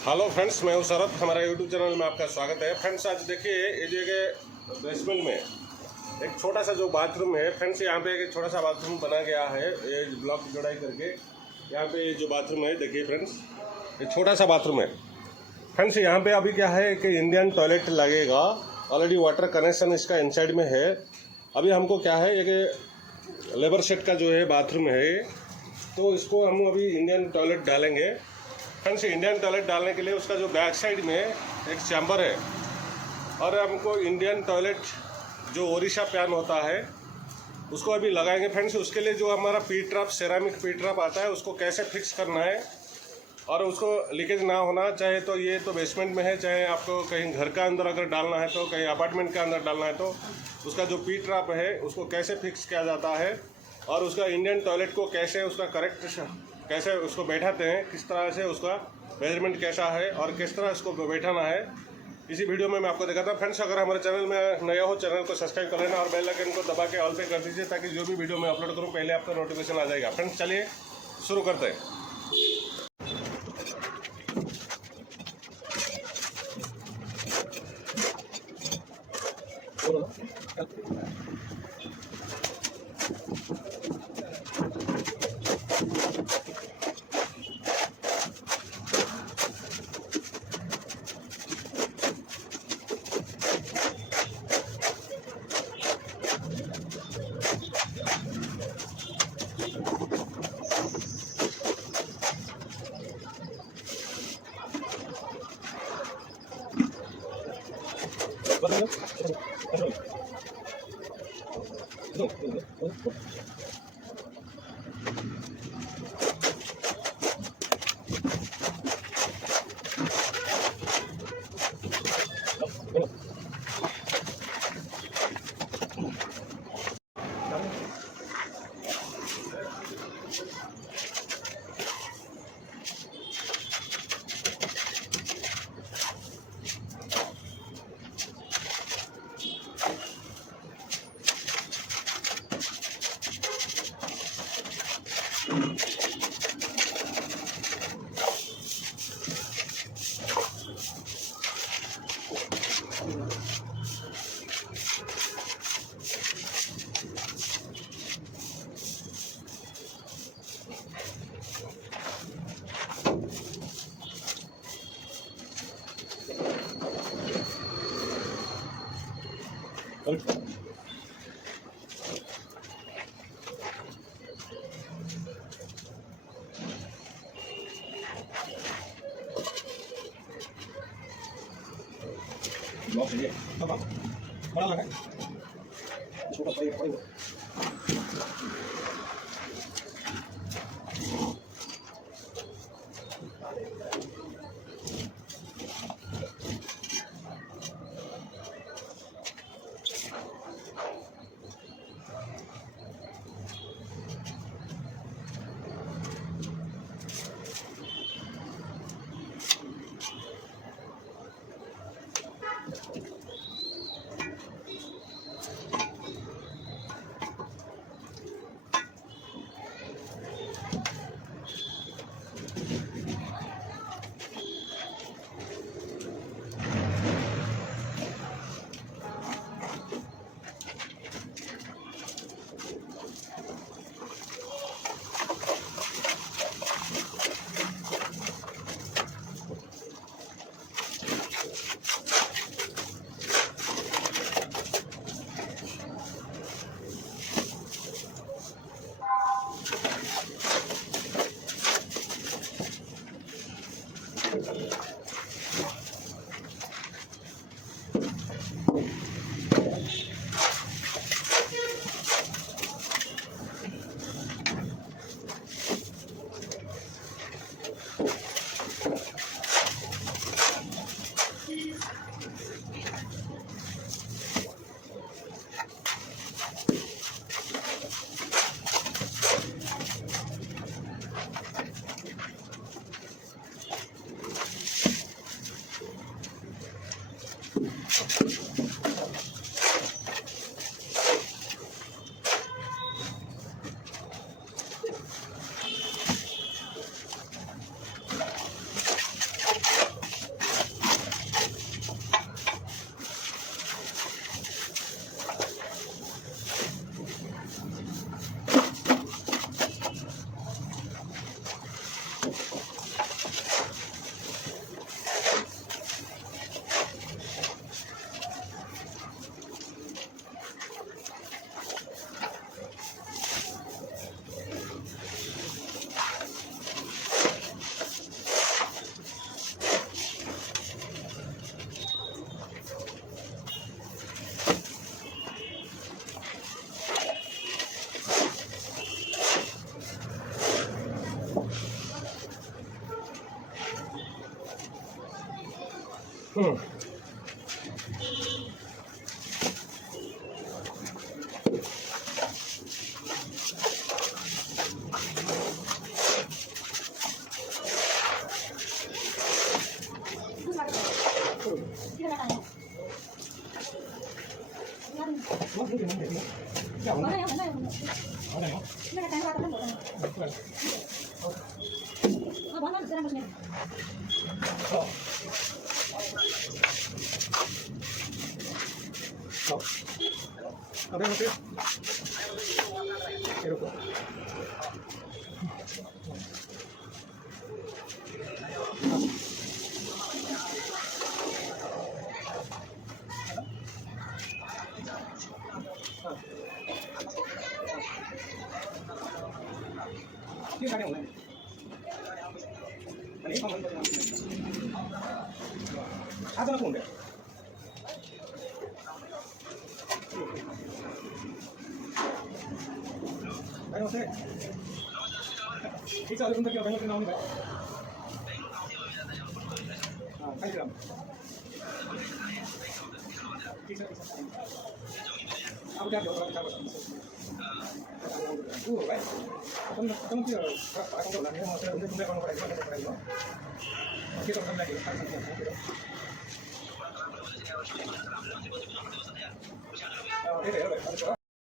Hello friends, मैं हूं शरद। हमारा यूट्यूब चैनल में आपका स्वागत है। फ्रेंड्स, आज देखिए ये जगह बेसमेंट में एक छोटा सा जो बाथरूम है। फ्रेंड्स, यहाँ पे एक छोटा सा बाथरूम बना गया है, ये ब्लॉक जोड़ाई करके। यहाँ पे ये जो बाथरूम है देखिए फ्रेंड्स, ये छोटा सा बाथरूम है। फ्रेंड्स, यहाँ पे अभी क्या है कि इंडियन टॉयलेट लगेगा। ऑलरेडी वाटर कनेक्शन इसका इनसाइड में है। अभी हमको क्या है, एक लेबर सेट का जो है बाथरूम है, तो इसको हम अभी इंडियन टॉयलेट डालेंगे। फ्रेंड्स, इंडियन टॉयलेट डालने के लिए उसका जो बैक साइड में एक चैम्बर है, और हमको इंडियन टॉयलेट जो ओरिशा पैन होता है उसको अभी लगाएंगे। फ्रेंड्स, उसके लिए जो हमारा P trap, ceramic P trap आता है, उसको कैसे फिक्स करना है और उसको लीकेज ना होना चाहे, तो ये तो बेसमेंट में है, चाहे आपको कहीं घर का अंदर अगर डालना है, तो कहीं अपार्टमेंट के अंदर डालना है, तो उसका जो पी ट्रैप है उसको कैसे फिक्स किया जाता है, और उसका इंडियन टॉयलेट को कैसे उसका करेक्ट कैसे उसको बैठाते हैं, किस तरह से उसका मेजरमेंट कैसा है और किस तरह इसको बैठाना है, इसी वीडियो में मैं आपको दिखाता हूँ। फ्रेंड्स, अगर हमारे चैनल में नया हो, चैनल को सब्सक्राइब कर लेना और बेल आइकन को दबा के ऑल पे कर दीजिए, ताकि जो भी वीडियो मैं अपलोड करूँ पहले आपका नोटिफिकेशन आ जाएगा। फ्रेंड्स, चलिए शुरू करते हैं। ब्लॉक चाहिए, बड़ा लगा छोटा पड़ेगा।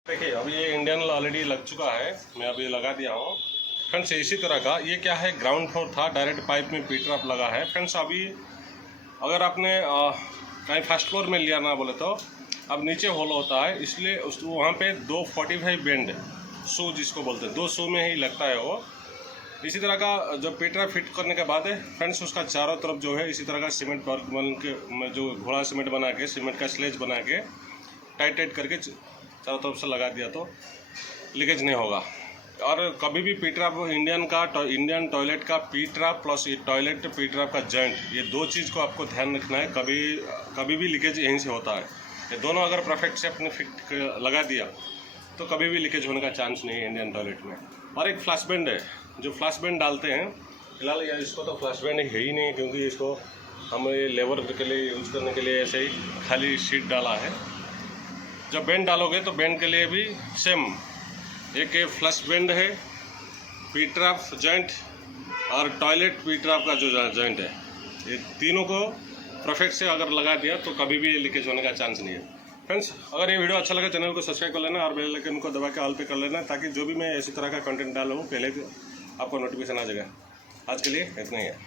देखिए अभी ये इंडियन ऑलरेडी लग चुका है, मैं अभी लगा दिया हूँ फ्रेंड्स। इसी तरह का ये क्या है, ग्राउंड फ्लोर था, डायरेक्ट पाइप में पीटरअप लगा है फ्रेंड्स। अभी अगर आपने कहीं फर्स्ट फ्लोर में लिया ना बोले तो अब नीचे होल होता है, इसलिए उस वहाँ पे 245 बेंड शू जिसको बोलते हैं, 2 शू में ही लगता है वो। इसी तरह का जब पीटरअप फिट करने के बाद है फ्रेंड्स, उसका चारों तरफ जो है इसी तरह का सीमेंट बन के जो घोड़ा सीमेंट बना के, सीमेंट का स्लेज बना के टाइट करके चारों तरफ से लगा दिया तो लीकेज नहीं होगा। और कभी भी पीटरअप इंडियन टॉयलेट का पीटरअप प्लस ये टॉयलेट पीटरअप का जॉइंट, ये 2 चीज़ को आपको ध्यान रखना है। कभी भी लीकेज यहीं से होता है। ये दोनों अगर परफेक्ट से अपने फिट लगा दिया तो कभी भी लीकेज होने का चांस नहीं है इंडियन टॉयलेट में। और एक फ्लैश बैंड है, जो फ्लैश बैंड डालते हैं फिलहाल यार इसको तो फ्लैश बैंड है ही नहीं, क्योंकि इसको हम ये लेबर के लिए यूज़ करने के लिए ऐसे ही खाली शीट डाला है। जब बैंड डालोगे तो बैंड के लिए भी सेम एक फ्लश बैंड है, पीटरअप जॉइंट और टॉयलेट पीटरअप का जो जॉइंट है, ये तीनों को परफेक्ट से अगर लगा दिया तो कभी भी लीकेज होने का चांस नहीं है फ्रेंड्स। अगर ये वीडियो अच्छा लगा चैनल को सब्सक्राइब कर लेना और बेल आइकन को दबा के ऑल पे कर लेना, ताकि जो भी मैं इसी तरह का कंटेंट डालूँ पहले आपको नोटिफिकेशन आ जाएगा। आज के लिए इतना ही है।